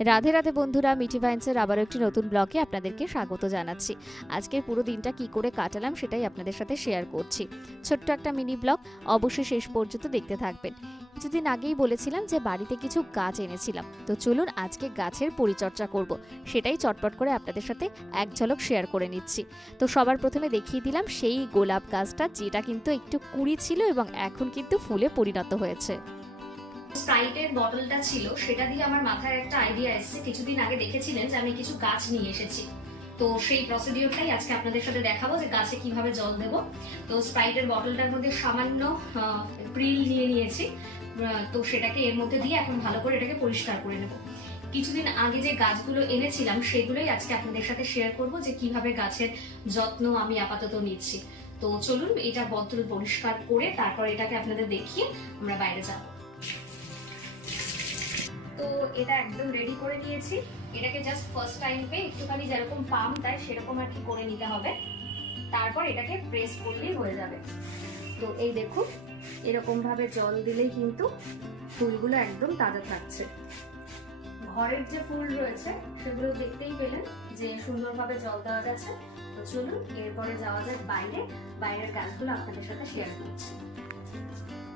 রাধে রাধে বন্ধুরা, মিঠি ভাইন্সের আবারও একটি নতুন ব্লগে আপনাদেরকে স্বাগত জানাচ্ছি। আজকের পুরো দিনটা কি করে কাটালাম সেটাই আপনাদের সাথে শেয়ার করছি। ছোট্ট একটা মিনি ব্লগ, অবশ্যই শেষ পর্যন্ত দেখতে থাকবেন। কিছুদিন আগেই বলেছিলাম যে বাড়িতে কিছু গাছ এনেছিলাম। তো চলুন আজকে গাছের পরিচর্যা করব। সেটাই চটপট করে আপনাদের সাথে এক ঝলক শেয়ার করে নিচ্ছি। তো সবার প্রথমে দেখিয়ে দিলাম সেই গোলাপ গাছটা, যেটা কিন্তু একটু কুড়ি ছিল এবং এখন কিন্তু ফুলে পরিণত হয়েছে। স্প্রাইটের বটলটা ছিল, সেটা দিয়ে আমার মাথায় একটা আইডিয়া এসেছে। কিছুদিন আগে দেখেছিলেন যে আমি কিছু গাছ নিয়ে এসেছি। তো সেই প্রসিডিওরটাই আজকে আপনাদের সাথে দেখাবো যে গাছে কীভাবে জল দেব। তো স্প্রাইটের বটলটার মধ্যে সামান্য প্রিল নিয়ে নিয়েছি। তো সেটাকে এর মধ্যে দিয়ে এখন ভালো করে এটাকে পরিষ্কার করে নেব। কিছুদিন আগে যে গাছগুলো এনেছিলাম, সেগুলোই আজকে আপনাদের সাথে শেয়ার করব যে কীভাবে গাছের যত্ন আমি আপাতত নিচ্ছি। তো চলুন, এটা বোতল পরিষ্কার করে তারপর এটাকে আপনাদের দেখিয়ে আমরা বাইরে যাব। তো এটা একদম রেডি করে নিয়েছি। এটাকে জাস্ট ফার্স্ট টাইম পে একটুখানি যেরকম পাম্প দেয় সেরকম আর কি করে নিতে হবে। তারপর এটাকে প্রেস করলেই হয়ে যাবে। তো এই দেখুন এরকম ভাবে জল দিলেই কিন্তু ফুলগুলো একদম তাজা থাকছে। ঘরের যে ফুল রয়েছে, সেগুলো দেখতেই পেলেন যে সুন্দরভাবে জল দেওয়া যাচ্ছে। তো চলুন, এরপরে যাওয়া যাক বাইরে। বাইরের আপনাদের সাথে শেয়ার করছি।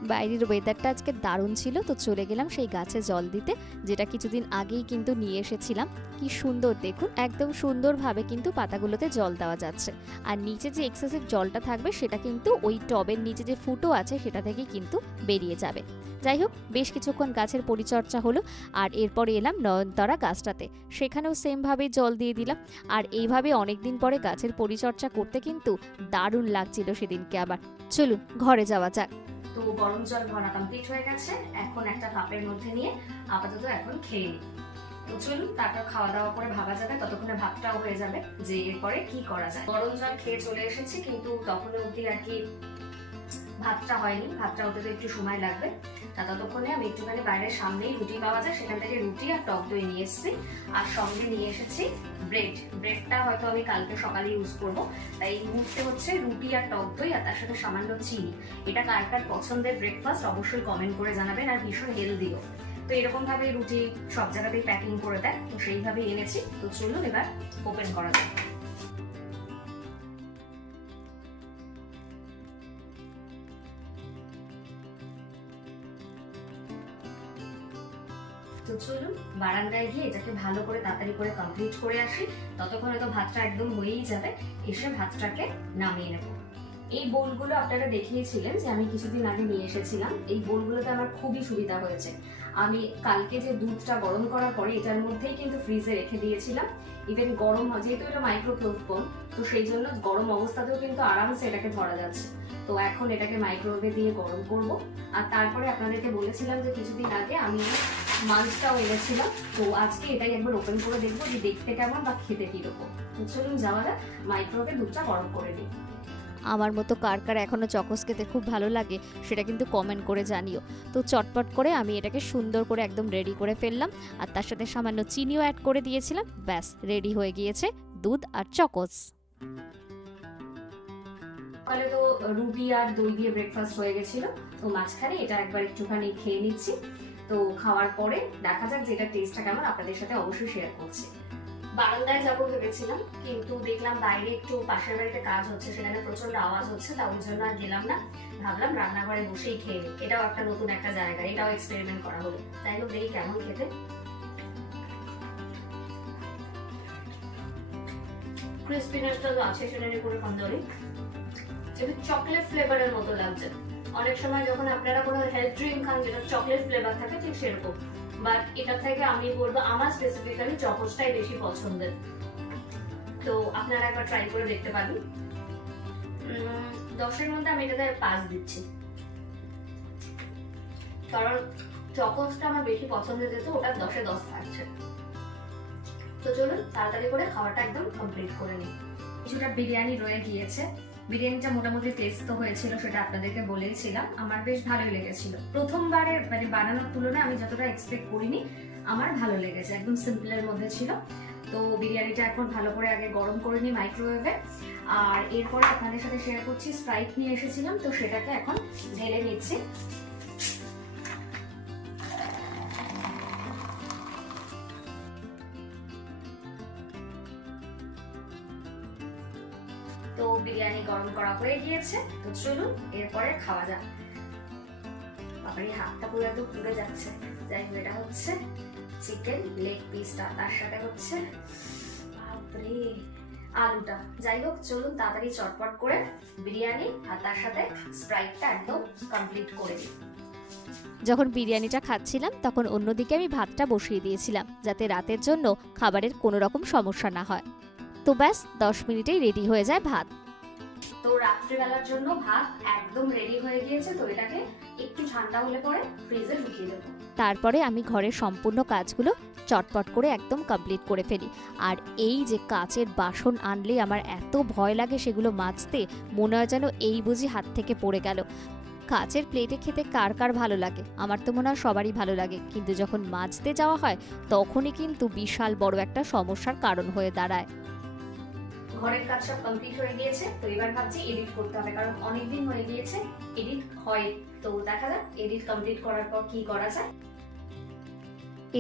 বাইরের ওয়েদারটা আজকে দারুণ ছিল, তো চলে গেলাম সেই গাছে জল দিতে, যেটা কিছুদিন আগেই কিন্তু নিয়ে এসেছিলাম। কি সুন্দর, দেখুন, একদম সুন্দরভাবে কিন্তু পাতাগুলোতে জল দেওয়া যাচ্ছে। আর নিচে যে এক্সেসিভ জলটা থাকবে, সেটা কিন্তু ওই টবের নিচে যে ফুটো আছে, সেটা থেকেই কিন্তু বেরিয়ে যাবে। যাই হোক, বেশ কিছুক্ষণ গাছের পরিচর্যা হলো, আর এরপরে এলাম নয়নতারা গাছটাতে। সেখানেও সেমভাবে জল দিয়ে দিলাম। আর এইভাবে অনেকদিন পরে গাছের পরিচর্যা করতে কিন্তু দারুণ লাগছিল সেদিনকে আবার। চলুন, ঘরে যাওয়া যাক। তো গরম জল ভরা কমপ্লিট হয়ে গেছে। এখন একটা কাপের মধ্যে নিয়ে আপাতত এখন খেয়ে নিই। তো চলুন, তারপর খাওয়া দাওয়া করে ভাবা যাবে, ততক্ষণে ভাতটাও হয়ে যাবে, যে এরপরে কি করা যায়। গরম জল খেয়ে চলে এসেছি, কিন্তু তখন অবধি আর কি ভাতটা হয়নি। ভাতটা হতে তো একটু সময় লাগবে। তা ততক্ষণে আমি একটুখানি বাইরের সামনেই রুটি পাওয়া যায়। সেখান থেকে রুটি আর টক দই নিয়ে এসেছি। আর সঙ্গে নিয়ে এসেছি ব্রেড ব্রেডটা হয়তো আমি কালকে সকালে ইউজ করব। তাই এই মুহূর্তে হচ্ছে রুটি আর টক দই আর তার সাথে সামান্য চিনি। এটা কার কার পছন্দের ব্রেকফাস্ট অবশ্যই কমেন্ট করে জানাবেন আর ভীষণ হেলদিও তো এরকম ভাবে রুটি সব জায়গাতেই প্যাকিং করে দেয়, তো সেইভাবে এনেছি। তো চলুন এবার ওপেন করা যাক। বারান্দায় গিয়ে এটাকে ভালো করে তাড়াতাড়ি করে কমপ্লিট করে আসি। ততক্ষণে তো ভাতটা একদম হয়েই যাবে। এসে ভাতটাকে নামিয়ে নেব। এই বোলগুলো আপনারা দেখিয়েছিলেন যে আমি কিছুদিন আগে নিয়ে এসেছিলাম। এই বোলগুলোতে আমার খুবই সুবিধা হয়েছে। আমি কালকে যে দুধটা গরম করার পরে এটার মধ্যেই কিন্তু ফ্রিজে রেখে দিয়েছিলাম। ইভেন গরম, যেহেতু এটা মাইক্রোওয়েভ বোন তো সেই জন্য গরম অবস্থাতেও কিন্তু আরামসে এটাকে ধরা যাচ্ছে। তো এখন এটাকে মাইক্রোওয়েভে দিয়ে গরম করব। আর তারপরে আপনাদেরকে বলেছিলাম যে কিছুদিন আগে আমি মাছটাও এনেছিলাম তো আজকে এটাই একবার ওপেন করে দেখব যে দেখতে কেমন বা খেতে কীরকম। তো চলুন যাওয়া যাক মাইক্রোওয়েভে দুধটা গরম করে দিই আমার মতো কার কার এখনও চকস খেতে খুব ভালো লাগে সেটা কিন্তু কমেন্ট করে জানিও। তো চটপট করে আমি এটাকে সুন্দর করে একদম রেডি করে ফেললাম আর তার সাথে সামান্য চিনিও অ্যাড করে দিয়েছিলাম। ব্যাস রেডি হয়ে গিয়েছে দুধ আর চকস। সকালে তো রুটি আর দই দিয়ে ব্রেকফাস্ট হয়ে গেছিল তো মাঝখানে এটা একবার একটুখানি খেয়ে নিচ্ছি। তো খাওয়ার পরে দেখা যাক যেটা টেস্টটা কেমন আপনাদের সাথে অবশ্যই শেয়ার করছি। বারান্দায় যাব ভেবেছিলাম, কিন্তু দেখলাম বাইরে একটু পাশের বাড়িতে কাজ হচ্ছে, সেখানে প্রচণ্ড আওয়াজ হচ্ছে, তা ওই জন্য আর গেলাম না। ভাবলাম রান্নাঘরে বসেই খেয়ে নিই। এটাও একটা নতুন একটা জায়গা, এটাও এক্সপেরিমেন্ট করা হলো। তাই হোক, দেখি কেমন খেতে। ক্রিসপিনেসটা তো আছে সেটা নিয়ে করে কন্দরি যেটা চকলেট ফ্লেভারের মতো লাগছে। অনেক সময় যখন আপনারা কোনো হেলথ ড্রিঙ্ক খান, যেটা চকলেট ফ্লেভার থাকে, ঠিক সেরকম। বাট এটা থেকে আমি বলব, আমার স্পেসিফিক্যালি চকোসটাই বেশি পছন্দের। তো আপনারা একবার ট্রাই করে দেখতে পারেন। দশের মধ্যে আমি এটাতে পাঁচ দিচ্ছি। কারণ চকোসটা আমার বেশি পছন্দের যেত ওটা দশে দশ থাকছে। তো চলুন, তাড়াতাড়ি করে খাওয়াটা একদম কমপ্লিট করে নিই। কিছুটা বিরিয়ানি রয়ে গিয়েছে। বিরিয়ানিটা মোটামুটি টেস্ট তো হয়েছিল, সেটা আপনাদেরকে বলেইছিলাম। আমার বেশ ভালোই লেগেছিল। প্রথমবারের মানে বানানোর তুলনায় আমি যতটা এক্সপেক্ট করিনি, আমার ভালো লেগেছে, একদম সিম্পলের মধ্যে ছিল। তো বিরিয়ানিটা এখন ভালো করে আগে গরম করে নিই মাইক্রোওয়েভে আর এরপরে আপনাদের সাথে শেয়ার করছি স্প্রাইট নিয়ে এসেছিলাম, তো সেটাকে এখন ঢেলে নিচ্ছি। তো বিরিয়ানি গরম করা হয়ে গিয়েছে, তো চলুন এরপরে খাওয়া যাক। বাবারে, হাতটা পুরো একদম পুড়ে যাচ্ছে। যাই হোক, এটা হচ্ছে চিকেন লেগ পিসটা তার সাথে হচ্ছে বাপরে, আলুটা। যাই হোক, চলুন তাড়াতাড়ি চটপট করে বিরিয়ানি আর তার সাথে স্প্রাইটটা একদম কমপ্লিট করে দিই যখন বিরিয়ানিটা খাচ্ছিলাম, তখন অন্যদিকে আমি ভাতটা বসিয়ে দিয়েছিলাম, যাতে রাতের জন্য খাবারের কোনো রকম সমস্যা না হয়। তো ব্যাস দশ মিনিটেই রেডি হয়ে যায় ভাত। তো রাত্রিবেলার জন্য ভাত একদম রেডি হয়ে গিয়েছে তো এটাকে একটু ঠান্ডা হলে পরে ফ্রিজে ঢুকিয়ে দেবো। তারপরে আমি ঘরের সম্পূর্ণ কাজগুলো চটপট করে একদম কমপ্লিট করে ফেলি। আর এই যে কাচের বাসন আনলে আমার এত ভয় লাগে সেগুলো মাজতে মনে হয় যেন এই বুঝি হাত থেকে পড়ে গেল। কাচের প্লেটে খেতে কার কার ভালো লাগে? আমার তো মনে হয় সবারই ভালো লাগে। কিন্তু যখন মাজতে যাওয়া হয় তখনই কিন্তু বিশাল বড় একটা সমস্যার কারণ হয়ে দাঁড়ায়। ঘরের কাজ সব কমপ্লিট হয়ে গিয়েছে, তো এবার ভাবছি এডিট করতে হবে, কারণ অনেকদিন হয়ে গিয়েছে এডিট হয়, তো দেখা যাক এডিট কমপ্লিট করার পর কি করা যায়।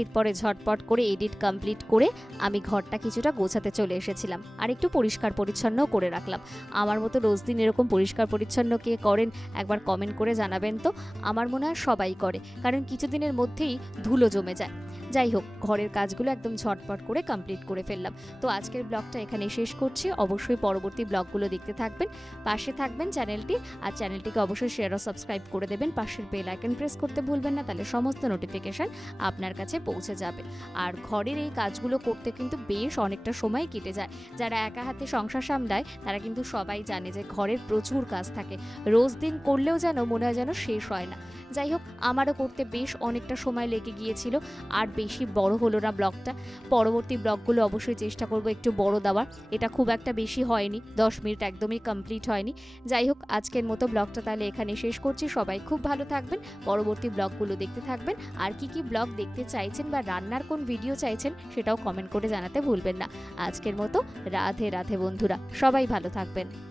এরপরে ঝটপট করে এডিট কমপ্লিট করে আমি ঘরটা কিছুটা গোছাতে চলে এসেছিলাম, আর একটু পরিষ্কার পরিচ্ছন্নও করে রাখলাম। আমার মতো রোজ দিন এরকম পরিষ্কার পরিচ্ছন্ন কে করেন, একবার কমেন্ট করে জানাবেন তো, আমার মনে হয় সবাই করে, কারণ কিছুদিনের মধ্যেই ধুলো জমে যায়। যাই হোক, ঘরের কাজগুলো একদম ঝটপট করে কমপ্লিট করে ফেললাম। তো আজকের ব্লগটা এখানে শেষ করছি। অবশ্যই পরবর্তী ব্লগগুলো দেখতে থাকবেন। পাশে থাকবেন চ্যানেলটি। আর চ্যানেলটিকে অবশ্যই শেয়ার ও সাবস্ক্রাইব করে দেবেন। পাশের বেল আইকন প্রেস করতে ভুলবেন না, তাহলে সমস্ত নোটিফিকেশন আপনার কাছে পৌঁছে যাবে। আর ঘরের এই কাজগুলো করতে কিন্তু বেশ অনেকটা সময় কেটে যায়। যারা একা হাতে সংসার সামলায়, তারা কিন্তু সবাই জানে যে ঘরের প্রচুর কাজ থাকে। রোজ দিন করলেও যেন মনে হয় যেন শেষ হয় না। যাই হোক, আমারও করতে বেশ অনেকটা সময় লেগে গিয়েছিল। আর বেশি বড় হলো না ব্লগটা পরবর্তী ব্লগগুলো অবশ্যই চেষ্টা করব একটু বড় দেওয়ার। এটা খুব একটা বেশি হয়নি, দশ মিনিট একদমই কমপ্লিট হয়নি। যাই হোক, আজকের মতো ব্লগটা তাহলে এখানে শেষ করছি। সবাই খুব ভালো থাকবেন, পরবর্তী ব্লগগুলো দেখতে থাকবেন। আর কি কি ব্লগ দেখতে চাইছেন বা রান্নার কোন ভিডিও চাইছেন সেটাও কমেন্ট করে জানাতে ভুলবেন না। আজকের মতো রাধে রাধে বন্ধুরা, সবাই ভালো থাকবেন।